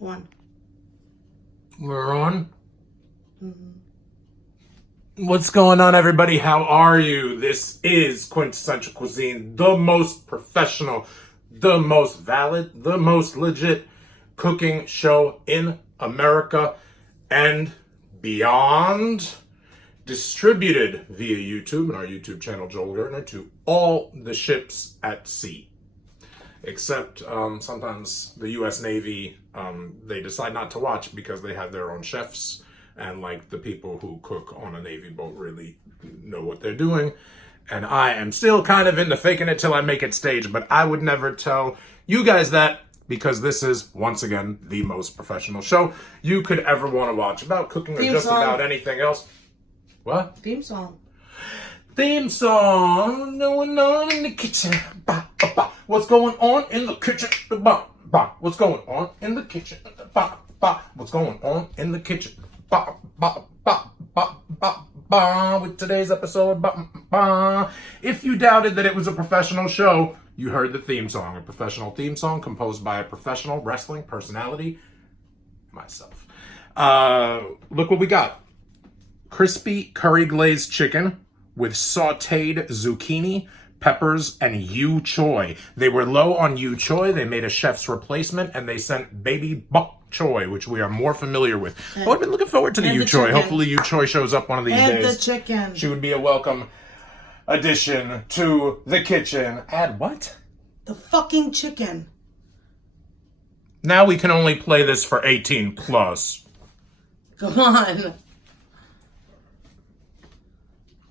One. We're on. What's going on, everybody? How are you? This is Quintessential Cuisine, the most professional, the most valid, the most legit cooking show in America and beyond. Distributed via YouTube and our YouTube channel, Joel Gertner, to all the ships at sea. Except sometimes the U.S. Navy, they decide not to watch because they have their own chefs. And like the people who cook on a Navy boat really know what they're doing. And I am still kind of into faking it till I make it stage. But I would never tell you guys that because this is, once again, the most professional show you could ever want to watch about cooking or just about anything else. What? Theme song. Theme song going on in the kitchen. Ba, ba, ba. What's going on in the kitchen? Ba, ba. What's going on in the kitchen? Ba, ba. What's going on in the kitchen? Ba, ba, ba, ba, ba, ba. With today's episode, ba, ba. If you doubted that it was a professional show, you heard the theme song. A professional theme song composed by a professional wrestling personality, myself. Look what we got. Crispy curry glazed chicken with sautéed zucchini, peppers, and choy. They were low on choy. They made a chef's replacement, and they sent baby bok choy, which we are more familiar with. I've been looking forward to the choy. Hopefully choy shows up one of these days. And the chicken. She would be a welcome addition to the kitchen. Add what? The fucking chicken. Now we can only play this for 18 plus. Come on.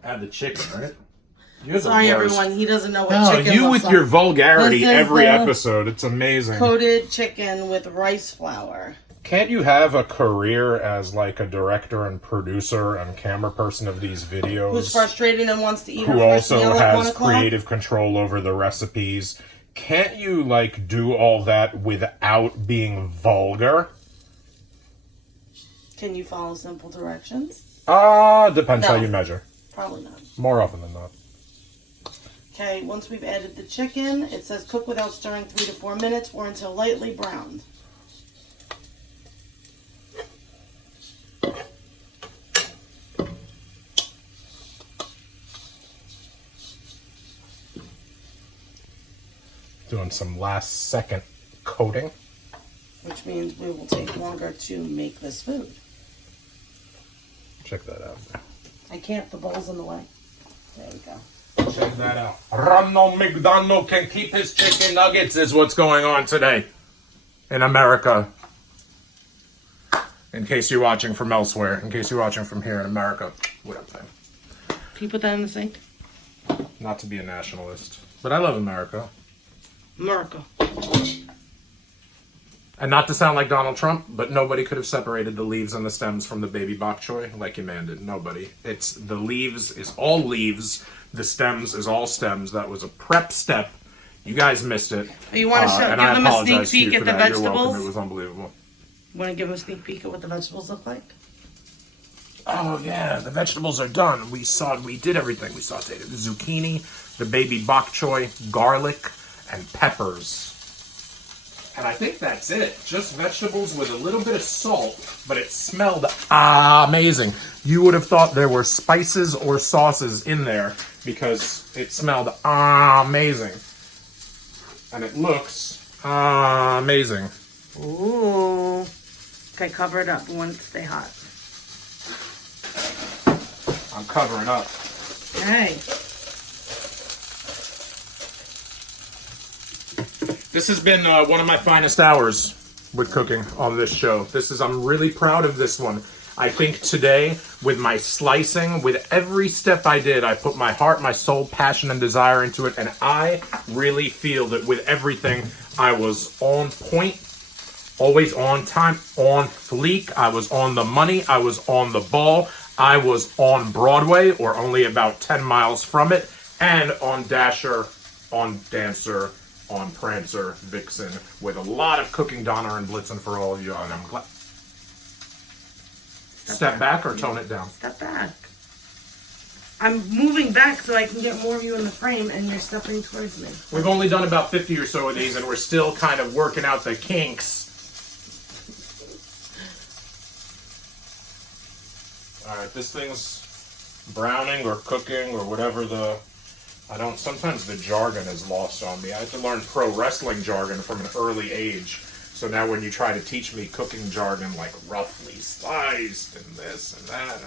Add the chicken, right? Sorry, everyone. He doesn't know what chicken you looks with like. your vulgarity This is every the episode. It's amazing. Coated chicken with rice flour. Can't you have a career as like a director and producer and camera person of these videos? Who's frustrated and wants to eat her Who first also meal at 1 has o'clock? creative control over the recipes. Can't you like do all that without being vulgar? Can you follow simple directions? Depends No. how you measure. Probably not. More often than not. Okay, once we've added the chicken, it says cook without stirring 3 to 4 minutes or until lightly browned. Doing some last second coating. Which means we will take longer to make this food. Check that out. I can't, the bowl's in the way. There we go. Check that out. Ronald McDonald can keep his chicken nuggets is what's going on today in America. In case you're watching from elsewhere. In case you're watching from here in America. What up, man? Can you put that in the sink? Not to be a nationalist. But I love America. America. And not to sound like Donald Trump, but nobody could have separated the leaves and the stems from the baby bok choy like your man did. Nobody. It's the leaves is all leaves. The stems is all stems. That was a prep step. You guys missed it. Oh, you want to And give I them a sneak apologize to you peek for at the that. You're welcome. vegetables? It was unbelievable. Want to give them a sneak peek at what the vegetables look like? Oh yeah, the vegetables are done. We did everything. We sauteed the zucchini, the baby bok choy, garlic, and peppers. And I think that's it. Just vegetables with a little bit of salt, but it smelled amazing. You would have thought there were spices or sauces in there because it smelled amazing. And it looks amazing. Ooh. Okay, cover it up. We want it to stay hot. I'm covering up. Okay. This has been one of my finest hours with cooking on this show. I'm really proud of this one. I think today, with my slicing, with every step I did, I put my heart, my soul, passion, and desire into it, and I really feel that with everything, I was on point, always on time, on fleek. I was on the money. I was on the ball. I was on Broadway, or only about 10 miles from it, and on Dasher, on Dancer, on Prancer, Vixen, with a lot of cooking, Donner, and Blitzen for all of you, and I'm glad. Step back or tone it down? Step back. I'm moving back so I can get more of you in the frame, and you're stepping towards me. We've only done about 50 or so of these, and we're still kind of working out the kinks. Alright, this thing's browning or cooking or whatever sometimes the jargon is lost on me. I had to learn pro wrestling jargon from an early age. So now when you try to teach me cooking jargon like roughly sliced and this and that,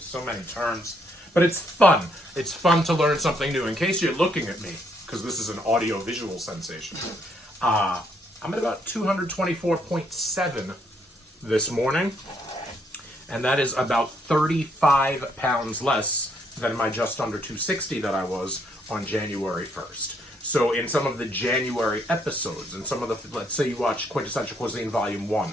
so many terms. But it's fun. It's fun to learn something new. In case you're looking at me, because this is an audio-visual sensation, I'm at about 224.7 this morning. And that is about 35 pounds less than my just under 260 that I was on January 1st. So in some of the January episodes, and some of the, let's say you watch Quintessential Cuisine Volume 1,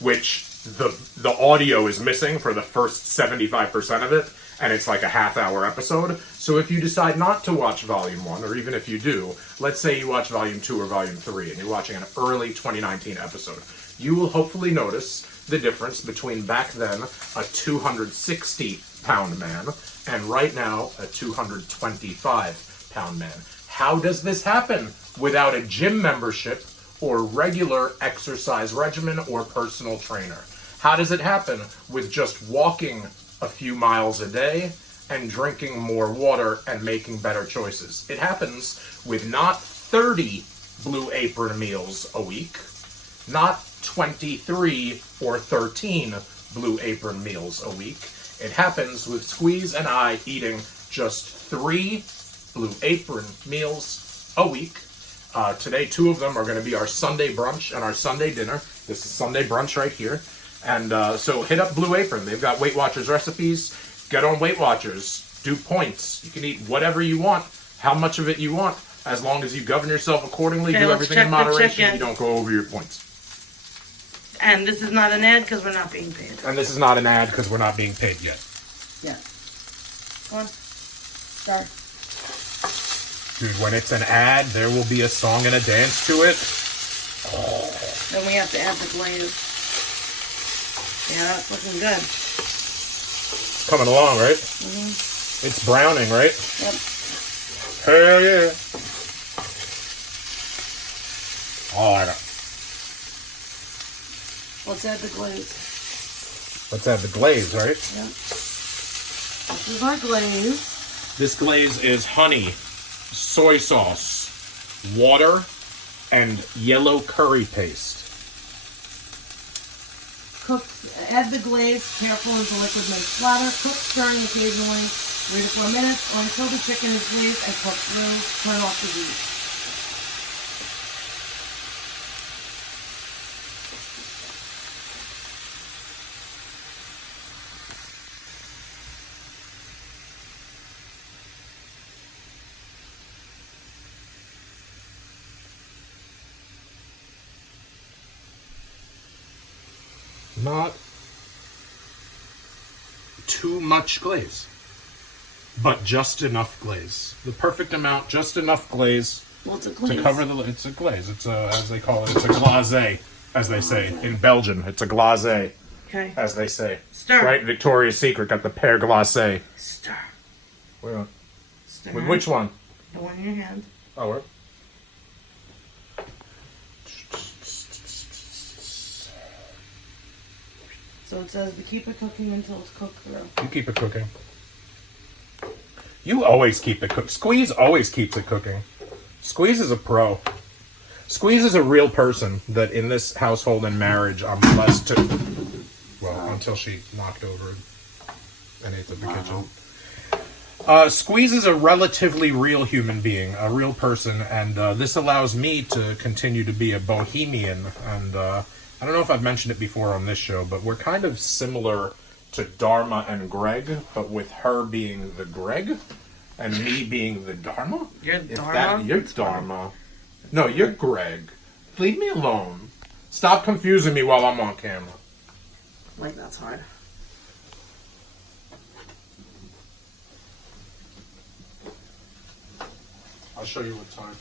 which the audio is missing for the first 75% of it, and it's like a half-hour episode. So if you decide not to watch Volume 1, or even if you do, let's say you watch Volume 2 or Volume 3, and you're watching an early 2019 episode, you will hopefully notice the difference between back then a 260-pound man and right now a 225-pound man. How does this happen without a gym membership or regular exercise regimen or personal trainer? How does it happen with just walking a few miles a day and drinking more water and making better choices? It happens with not 30 Blue Apron meals a week, not 23 or 13 Blue Apron meals a week. It happens with Squeeze and I eating just 3 Blue Apron meals a week. Today, 2 of them are going to be our Sunday brunch and our Sunday dinner. This is Sunday brunch right here. And so hit up Blue Apron. They've got Weight Watchers recipes. Get on Weight Watchers. Do points. You can eat whatever you want, how much of it you want, as long as you govern yourself accordingly, Okay, do let's everything check in the moderation, chicken. you don't go over your points. And this is not an ad because we're not being paid. And this is not an ad because we're not being paid yet. Yeah. Come on. Start. Dude, when it's an ad, there will be a song and a dance to it. Then we have to add the glaze. Yeah, that's looking good. It's coming along, right? Mm-hmm. It's browning, right? Yep. Hell yeah. Oh, I got. Let's add the glaze. Let's add the glaze, right? Yep. This is our glaze. This glaze is honey, soy sauce, water, and yellow curry paste. Cook. Add the glaze. Careful as the liquid may splatter. Cook, stirring occasionally, 3 to 4 minutes, or until the chicken is glazed and cooked through. Turn off the heat. Not too much glaze, but just enough glaze. The perfect amount, just enough glaze Well, it's a glaze. to cover the. It's a glaze. It's a, as they call it, it's a glazé, as they say in Belgium. It's a glazé, Okay. as they say. Stir. Right, Victoria's Secret got the pear glacé. Stir. Wait on. Stir. With which one? The one in your hand. Oh, where? So it says to keep it cooking until it's cooked through. You keep it cooking. You always keep it cooking. Squeeze always keeps it cooking. Squeeze is a pro. Squeeze is a real person that in this household and marriage I'm blessed to. Well, until she knocked over and ate at the kitchen. Squeeze is a relatively real human being, a real person, and this allows me to continue to be a bohemian. And I don't know if I've mentioned it before on this show, but we're kind of similar to Dharma and Greg, but with her being the Greg and me being the Dharma. You're If Dharma? you're Dharma. No, you're Greg. Leave me alone. Stop confusing me while I'm on camera. Like, that's hard. I'll show you what time.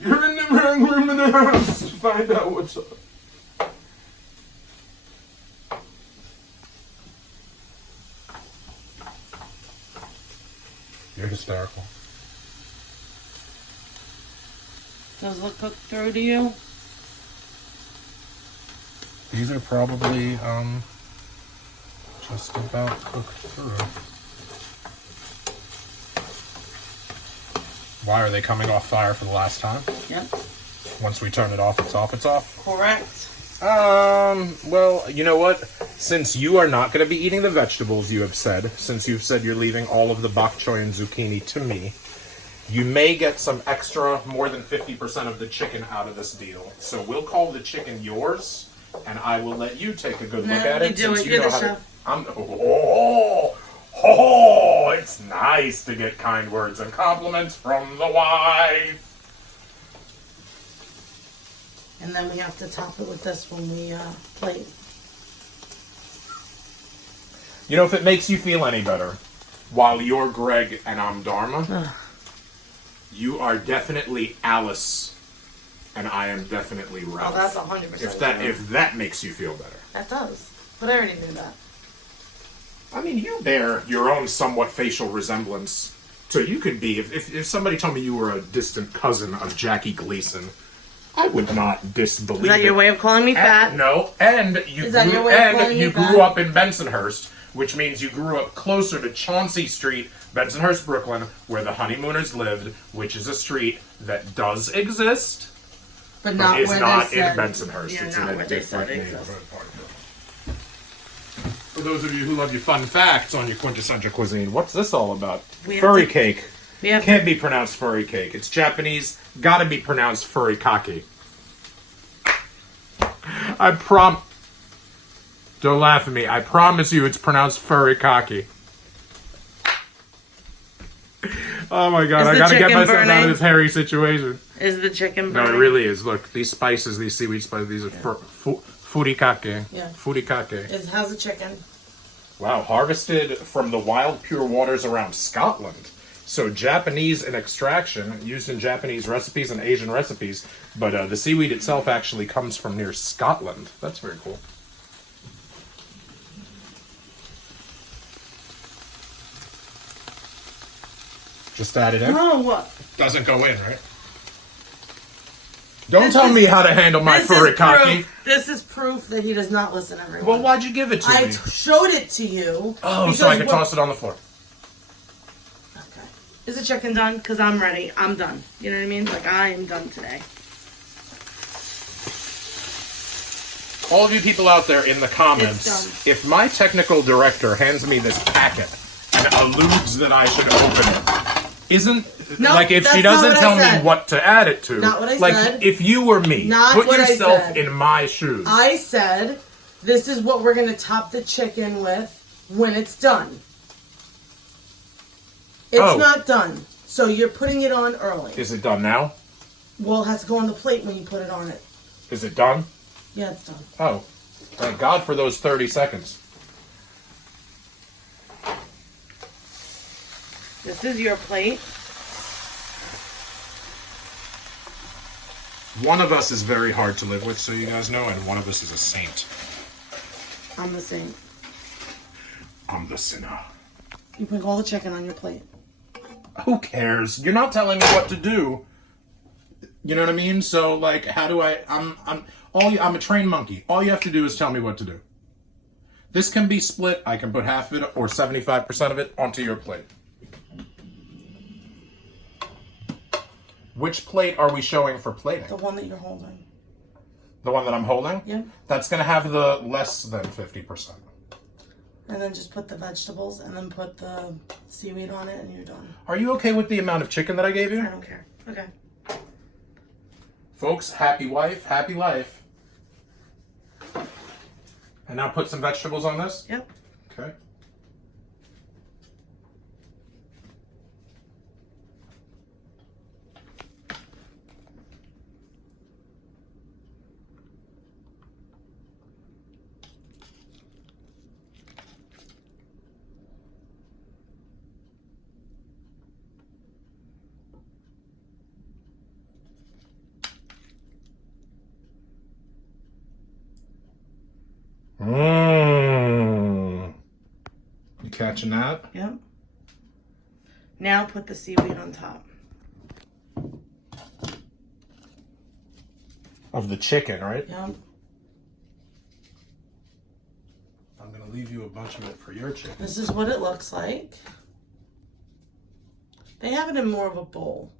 You're in the wrong room in the house to find out what's up. You're hysterical. Does it look cooked through to you? These are probably, just about cooked through. Why are they coming off fire for the last time? Yep. Once we turn it off, it's off, it's off? Correct. Well, you know what? Since you are not going to be eating the vegetables, you have said, since you've said you're leaving all of the bok choy and zucchini to me, you may get some extra, more than 50% of the chicken out of this deal. So we'll call the chicken yours, and I will let you take a good look at it. Do it. Since you You're know the how to, chef. it's nice to get kind words and compliments from the wife. And then we have to top it with this when we plate. You know, if it makes you feel any better, while you're Greg and I'm Dharma, you are definitely Alice, and I am definitely Ralph. Oh, that's 100%. If that makes you feel better. That does. But I already knew that. I mean, you bear your own somewhat facial resemblance. So you could be, if somebody told me you were a distant cousin of Jackie Gleason, I would not disbelieve Is that your way of calling me fat? No, and you grew up in Bensonhurst, which means you grew up closer to Chauncey Street, Bensonhurst, Brooklyn, where the honeymooners lived, which is a street that does exist, but not is where not they in said, Bensonhurst. Yeah, It's not in a where they different said it neighborhood. exists. For those of you who love your fun facts on your quintessential cuisine, what's this all about? We have Furry to- cake. We have Can't be pronounced furry cake. It's Japanese. Gotta be pronounced furry kake. Don't laugh at me. I promise you it's pronounced furry kake. Oh my god, Is I the gotta get chicken myself out burning? of this hairy situation. Is the chicken No, burning? it really is. Look, these spices, these seaweed spices, these are furikake. Yeah. Furikake. How's the chicken? Wow, harvested from the wild, pure waters around Scotland. So Japanese in extraction, used in Japanese recipes and Asian recipes, but the seaweed itself actually comes from near Scotland. That's very cool. Just add it in. Oh, what? Doesn't go in, right? Don't tell me how to handle my furikake. This is proof that he does not listen, everyone. Well, why'd you give it to I me? showed it to you. Oh, so I can toss it on the floor. Okay. Is the chicken done? Because I'm ready. I'm done. You know what I mean? Like, I am done today. All of you people out there in the comments, It's done. if my technical director hands me this packet and alludes that I should open it, No, like if she that's not doesn't what I tell me said. what to add it to, Not what I like said. if you were me, Not put what I yourself said. in my shoes. I said, this is what we're going to top the chicken with when it's done. It's not done. So you're putting it on early. Is it done now? Well, it has to go on the plate when you put it on it. Is it done? Yeah, it's done. Oh, thank God for those 30 seconds. This is your plate. One of us is very hard to live with, so you guys know, and one of us is a saint. I'm the same. I'm the sinner. You put all the chicken on your plate. Who cares? You're not telling me what to do. You know what I mean? So, like, how do I'm a trained monkey. All you have to do is tell me what to do. This can be split. I can put half of it or 75% of it onto your plate. Which plate are we showing for plating? The one that you're holding. The one that I'm holding? Yeah. That's going to have the less than 50%. And then just put the vegetables and then put the seaweed on it and you're done. Are you okay with the amount of chicken that I gave you? I don't care. Okay. Folks, happy wife, happy life. And now put some vegetables on this? Yep. Okay. Mmm. You catching that? Yep. Now put the seaweed on top. Of the chicken, right? Yep. I'm going to leave you a a bunch of it for your chicken. This is what it looks like. They have it in more of a bowl.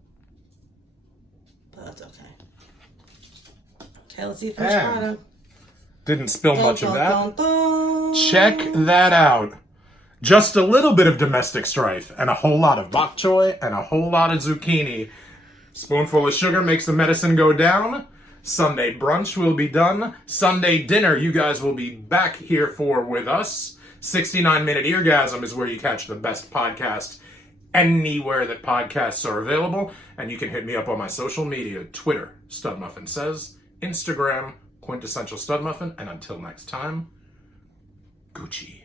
But that's okay. Okay, let's see the finished And product. Didn't spill much of that. Dun, dun. Check that out. Just a little bit of domestic strife and a whole lot of bok choy and a whole lot of zucchini. Spoonful of sugar makes the medicine go down. Sunday brunch will be done. Sunday dinner you guys will be back here for with us. 69-minute Eargasm is where you catch the best podcast anywhere that podcasts are available. And you can hit me up on my social media, Twitter, Studmuffin Says, Instagram, Quintessential Studmuffin. And until next time, Gucci.